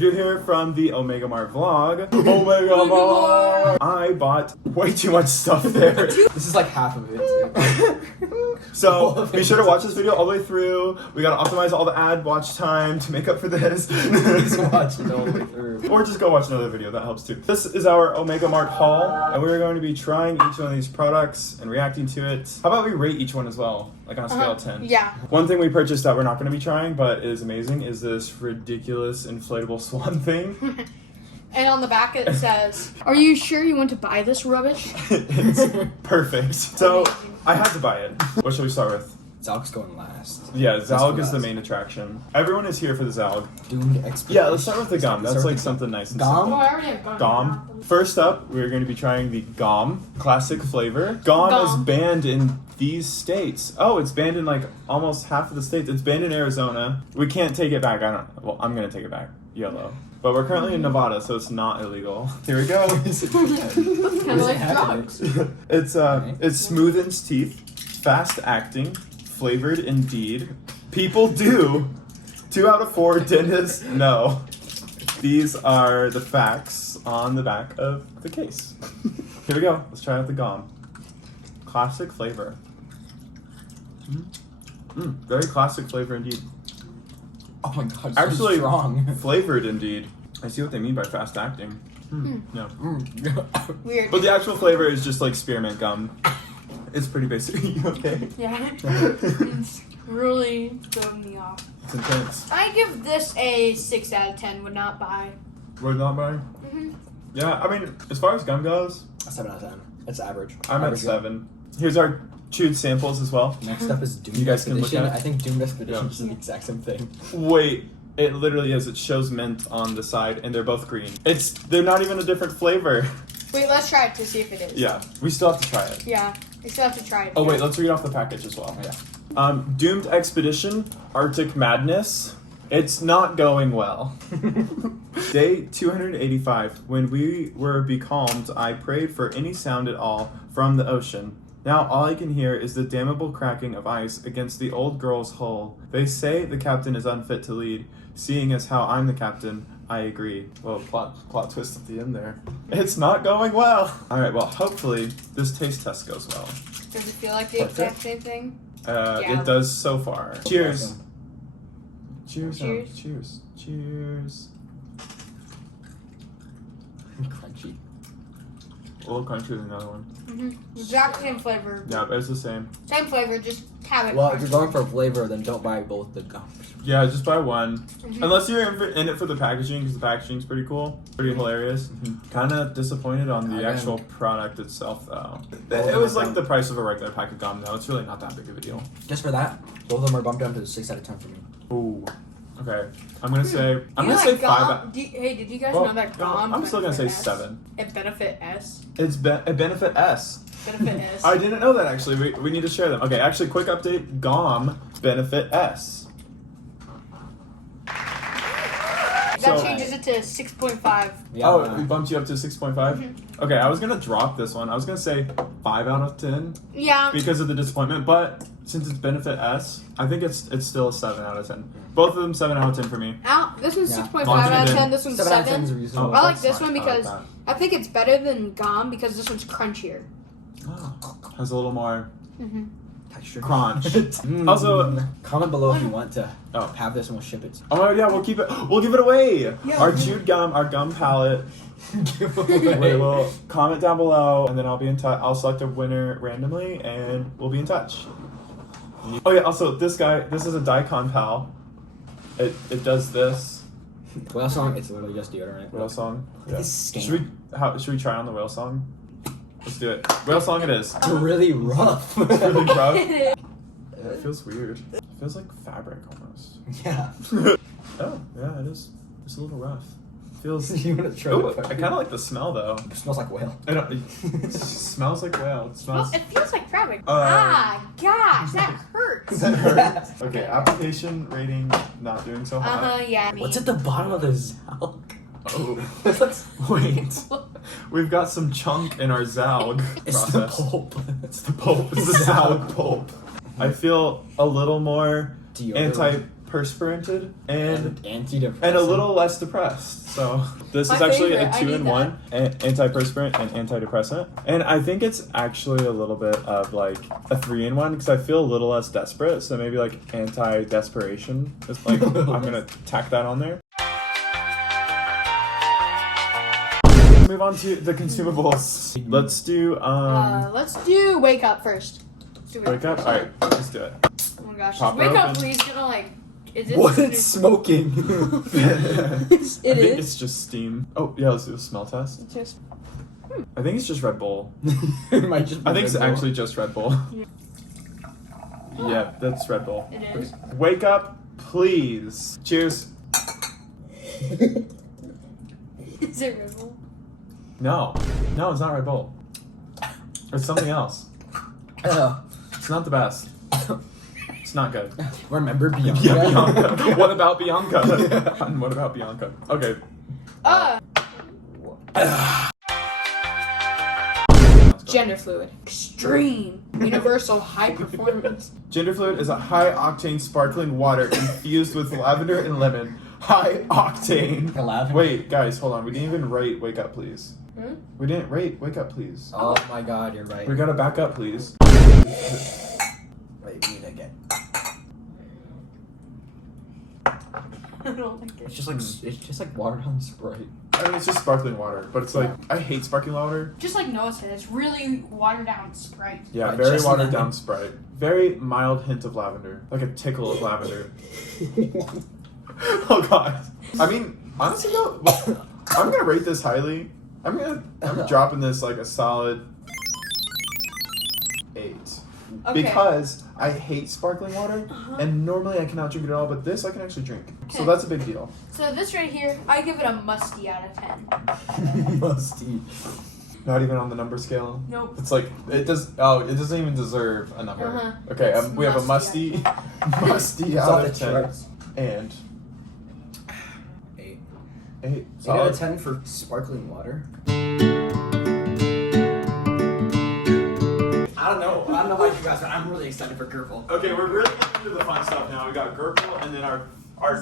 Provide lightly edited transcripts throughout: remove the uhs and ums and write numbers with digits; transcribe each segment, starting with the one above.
You're here from the Omega Mart vlog. Omega Mart! I bought way too much stuff there. This is like half of it. So be sure to watch this video all the way through. We gotta optimize all the ad watch time to make up for this. Please watch it all the way through. Or just go watch another video, that helps too. This is our Omega Mart haul, and we're going to be trying each one of these products and reacting to it. How about we rate each one as well, like on a scale of 10? Yeah. One thing we purchased that we're not going to be trying, but is amazing, is this ridiculous inflatable swan thing. And on the back it says, "Are you sure you want to buy this rubbish?" It's perfect. So I had to buy it. What should we start with? Zalg's going last. Yeah, Zalg is the main attraction. Everyone is here for the Zalg. Doomed expedition. Yeah, let's start with the gum. That's like something nice and Gum? Oh, simple. I already have gum. Gum. First up, we're going to be trying the Gum classic flavor. Gum is banned in these states. Oh, it's banned in like almost half of the states. It's banned in Arizona. We can't take it back. Well, I'm going to take it back. Yellow. But we're currently in Nevada, so it's not illegal. Here we go. It's kind of like drugs. It smoothens teeth, fast acting, flavored indeed. People do. 2 out of 4 dentists no. These are the facts on the back of the case. Here we go. Let's try out the Gum. Classic flavor. Very classic flavor indeed. Oh my god, Actually, so strong. Flavored indeed. I see what they mean by fast acting. No. Weird. But the actual flavor is just like spearmint gum. It's pretty basic. Are you okay? Yeah. It's really throwing me off. It's intense. I give this a 6 out of 10. Would not buy. Would not buy? Yeah, I mean, as far as gum goes, A 7 out of 10. It's average. I'm at 7. Here's our chewed samples as well. Next up is Doomed You guys can look Expedition. at it. I think Doomed Expedition Yeah. is the exact same thing. Wait, it literally is. It shows mint on the side, and they're both green. They're not even a different flavor. Wait, let's try it to see if it is. Yeah, we still have to try it. Yeah. We still have to try it. Oh wait, let's read off the package as well. Yeah. Doomed Expedition, Arctic Madness. It's not going well. Day 285. When we were becalmed, I prayed for any sound at all from the ocean. Now all I can hear is the damnable cracking of ice against the old girl's hull. They say the captain is unfit to lead. Seeing as how I'm the captain, I agree. Well, plot twist at the end there. It's not going well. All right, well, hopefully this taste test goes well. Does it feel like the exact same thing? It does so far. Cheers. Cheers. Cheers. Cheers. Cheers. Crunchy. A little crunchier than the other one. Exact same flavor. Yeah, but it's the same. Same flavor, just have it. Well, if you're going for flavor, then don't buy both the gums. Yeah, just buy one. Unless you're in it for the packaging, because the packaging's pretty cool. Pretty hilarious. Kind of disappointed on the actual product itself, though. It was like the price of a regular pack of gum, though. It's really not that big of a deal. Just for that, both of them are bumped down to 6 out of 10 for me. Ooh. Okay. I'm gonna say 5 out. Hey, did you guys Well, know that gum? I'm still gonna say benefit S? 7. It benefit S. It's a benefit S. Benefit S. I didn't know that actually. We need to share them. Okay, actually, quick update. GOM benefit S. That changes it to 6.5. Yeah, Oh, we bumped you up to 6.5? Okay, I was gonna drop this one. I was gonna say 5 out of 10 Yeah. because of the disappointment, but since it's benefit S, I think it's still a 7 out of 10. Both of them 7 out of 10 for me. This one's Yeah. 6.5 out of 10. This one's 7 out of 10 is 7. reasonable. I like that's this smart. one I like because that. I think it's better than gum because this one's crunchier. Oh, has a little more Texture. crunch. Also, comment below if you want to Oh. have this and we'll ship it. oh yeah, we'll keep it. We'll give it away. Yeah. Our chewed gum, our gum palette. We'll comment down below, and then I'll be in touch. I'll select a winner randomly, and we'll be in touch. Oh yeah. Also, this is a Daikon pal. It does this. Whale song, it's literally just deodorant. Whale song. Yeah. This scam. Should we try on the whale song? Let's do it. Whale song it is. It's really rough. It's really rough. It feels weird. It feels like fabric almost. Yeah. Oh yeah, it is. It's a little rough. Feels. You want to try Ooh, it? I kind of like the smell though. It smells like whale. I don't. It smells like whale. It Well, smells. it feels like fabric. Uh, Gosh, that hurts. That hurts. Okay, application rating not doing so hot. Yeah. What's at the bottom of the Zalg? Oh, wait. We've got some chunk in our Zalg It's the process. pulp. It's the pulp. It's the Zalg pulp. I feel a little more Deodorant. antiperspiranted and antidepressant. and a little less depressed. So this My is actually favorite. a I need 2-in-1 antiperspirant and antidepressant. And I think it's actually a little bit of like a 3-in-1 because I feel a little less desperate. So maybe like anti-desperation. Just like I'm gonna tack that on there. Move on to the consumables. Let's do let's do wake up first. Let's do wake up. first. All right, let's do it. Oh my gosh, Pop just wake it up, open. please. Gonna like. Is this What? It's smoking. I It think is. it's just steam. Oh yeah, let's do a smell test. It's just. I think it's just Red Bull. It might just be I think it's Red Bull. actually just Red Bull. Yeah. Yeah, that's Red Bull. It is. Wake up, please. Cheers. Is it Red Bull? No, it's not Red Bull. It's something else. It's not the best. It's not good. Remember Bianca? Yeah, Bianca. What about Bianca? What about Bianca? Okay. Gender fluid. Extreme. Universal high performance. Gender fluid is a high-octane sparkling water infused with lavender and lemon. High octane. Lavender? Wait, guys, hold on. We didn't even rate Wake Up, please. Hmm? We didn't rate Wake Up, please. Oh my god, you're right. We gotta back up, please. Wait, read again. I don't like It's it. just like watered down Sprite. I mean, it's just sparkling water, but it's like, I hate sparkling water. Just like Noah said, it's really watered down Sprite. Yeah, Right, very just watered lemon. down Sprite. Very mild hint of lavender. Like a tickle of lavender. Oh god. I mean, honestly though, I'm gonna rate this highly. I'm dropping this like a solid 8. Okay. Because I hate sparkling water, Uh-huh. and normally I cannot drink it at all, but this I can actually drink. So Okay. that's a big deal. So this right here, I give it a musty out of 10. Musty. Not even on the number scale. Nope. It's like it doesn't even deserve a number. Uh-huh. Okay, It's we have a musty, musty It's out off of the 10, charts. and 8. 8. 8 out Solid. of 10 for sparkling water. I don't know about you guys, but I'm really excited for Gurple. Okay, we're really into the fun stuff now. We got Gurple and then our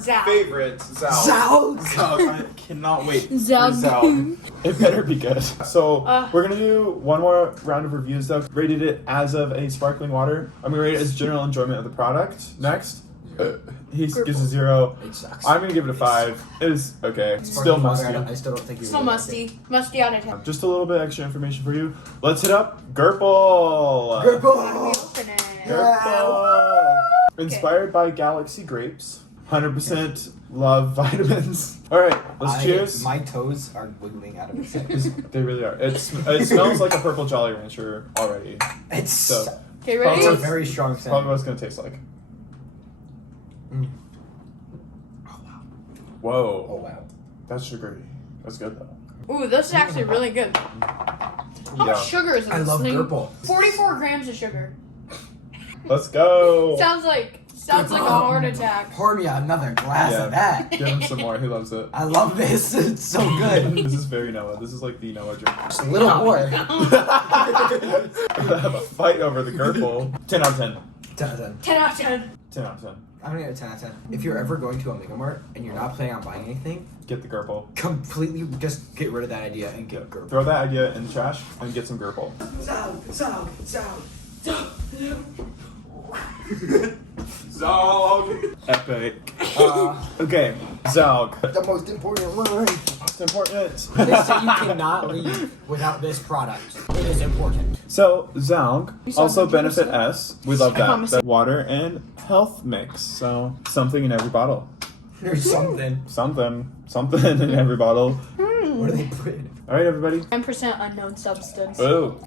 Zao. favorite Zao. Zao. Zao. I cannot wait. for Zao. Zao. It better be good. So Uh. we're gonna do one more round of reviews though. Rated it as of a sparkling water. I'm gonna rate it as general enjoyment of the product. Next, he gives a 0. It sucks. I'm gonna give it a 5. It is okay. Still Sparkling water, musty. I still don't think you Still really musty. Musty out of 10. Just a little bit extra information for you. Let's hit up Gurple. How do we Gurple. open it? Gurple. Inspired by Galaxy grapes. 100% love vitamins. All right, let's cheers. My toes are wiggling out of its head. They really are. It smells like a purple Jolly Rancher already. It's So Okay, it's ready? a very strong scent. probably what it's gonna taste like. Mm. Whoa, Oh wow. that's sugary. That's good though. Ooh, this is actually really good. How Yeah. much sugar is in I this love thing? Gurple. 44 grams of sugar. Let's go. Sounds like a heart attack. Pour me another glass Yeah. of that. Give him some more. He loves it. I love this. It's so good. This is very Noah. This is like the Noah drink. Just a little more. We're gonna have a fight over the Gurple. 10 out of 10. 10 out of 10. 10 out of 10. 10 out of 10. I'm gonna get a 10 out of 10. If you're ever going to Omega Mart and you're not planning on buying anything, Get the Gurple. completely just get rid of that idea and get Gurple. Throw that idea in the trash and get some Gurple. Zog. Epic. Okay, Zog. The most important line. It's important. They say you cannot leave without this product. It is important. So Zog, saw also the Benefit juice? S. We love I that. promise. That water and health mix. So something in every bottle. There's something. Something in every bottle. What do they put in? All right, everybody. 10% unknown substance. Ooh,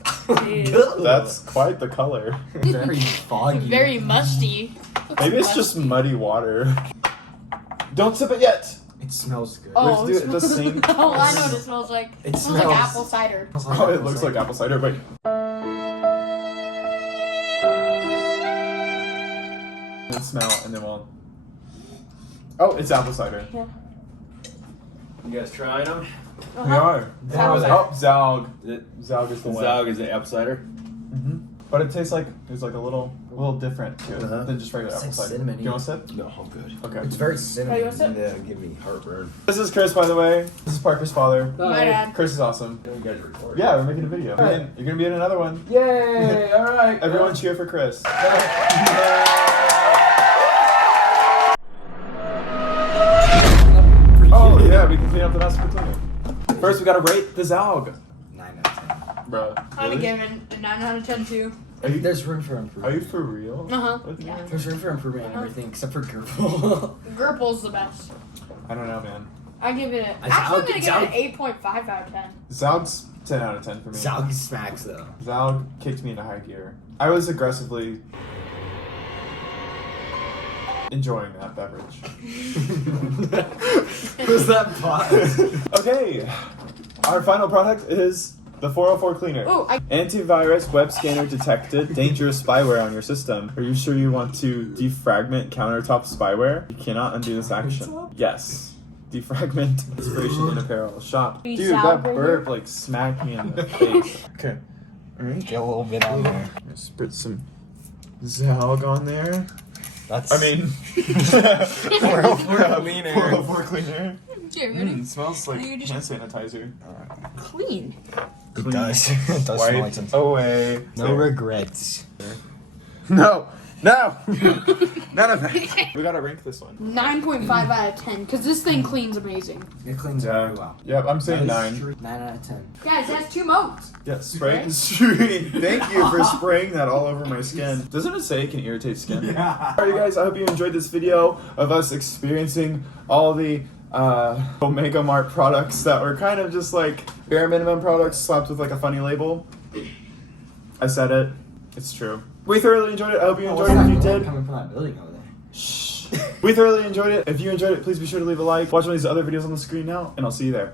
Ew. that's quite the color. Very foggy. Very musty. Maybe it's just muddy water. Don't sip it yet. It smells good. Oh, We have to do it the same- Oh, I know what it smells like. It It smells like smells- apple cider. Oh, it looks like apple cider. Wait. And smell, and then we'll. Oh, it's apple cider. Yeah. You guys trying them? Uh-huh. We are. It's apple cider. Oh, Zog. Is it Zog is the one. Zog? Is it apple cider? But it tastes like there's like a little a little different too than just regular It's apple like cider. cinnamon-y. Do you want a sip? No, I'm good. Okay. It's very Oh, you cinnamon. want some? Yeah, give me heartburn. This is Chris, by the way. This is Parker's father. My dad. Chris is awesome. You guys are recording. Yeah, we're making a video. Alright. You're gonna be in another one. Yay! All right. Everyone cheer for Chris. Oh yeah, we can clean up the mess with cleaner. First, we gotta rate the Zalg. 9 out of 10. Bro, I'd really? give it a 9 out of 10 too. Are you, There's room for are improvement. you for real? Uh-huh. What? Yeah. There's room for improvement in everything except for Gerbil. Gurple's the best. I don't know, man. I give it a. I- Actually, I'm I'll gonna give give it Zalg- an 8.5 out of 10. Zalg's 10 out of 10 for me. Zalg smacks though. Zalg kicked me into high gear. I was aggressively enjoying that beverage. Who's that pause? Okay, our final product is the 404 cleaner. Oh, Antivirus web scanner detected dangerous spyware on your system. Are you sure you want to defragment countertop spyware? You cannot undo this action. Yes. Defragment inspiration in apparel shop. Be Dude, that Zalg right burp like smacked me in the face. Okay. Alright. Get a little bit on there. Spritz some Zalg on there. That's. I mean, 404 cleaner. 404 cleaner. Okay, ready? It smells like You hand just- sanitizer. Clean. It does. It does smell like Wipe some. away. No regrets. No. No. None of that. We gotta rank this one. 9.5 out of 10, because this thing cleans amazing. It cleans Yeah. very well. Yep, I'm saying 9. 9 out of 10. Guys, that's 2 modes. Yeah, spray. Okay. Thank you for spraying that all over my skin. Doesn't it say it can irritate skin? Yeah. Alright, you guys, I hope you enjoyed this video of us experiencing all the Omega Mart products that were kind of just like bare minimum products slapped with like a funny label. I said it. It's true. We thoroughly enjoyed it. I hope you enjoyed it. If you did, Coming from that building over there. shh. We thoroughly enjoyed it. If you enjoyed it, please be sure to leave a like. Watch one of these other videos on the screen now, and I'll see you there.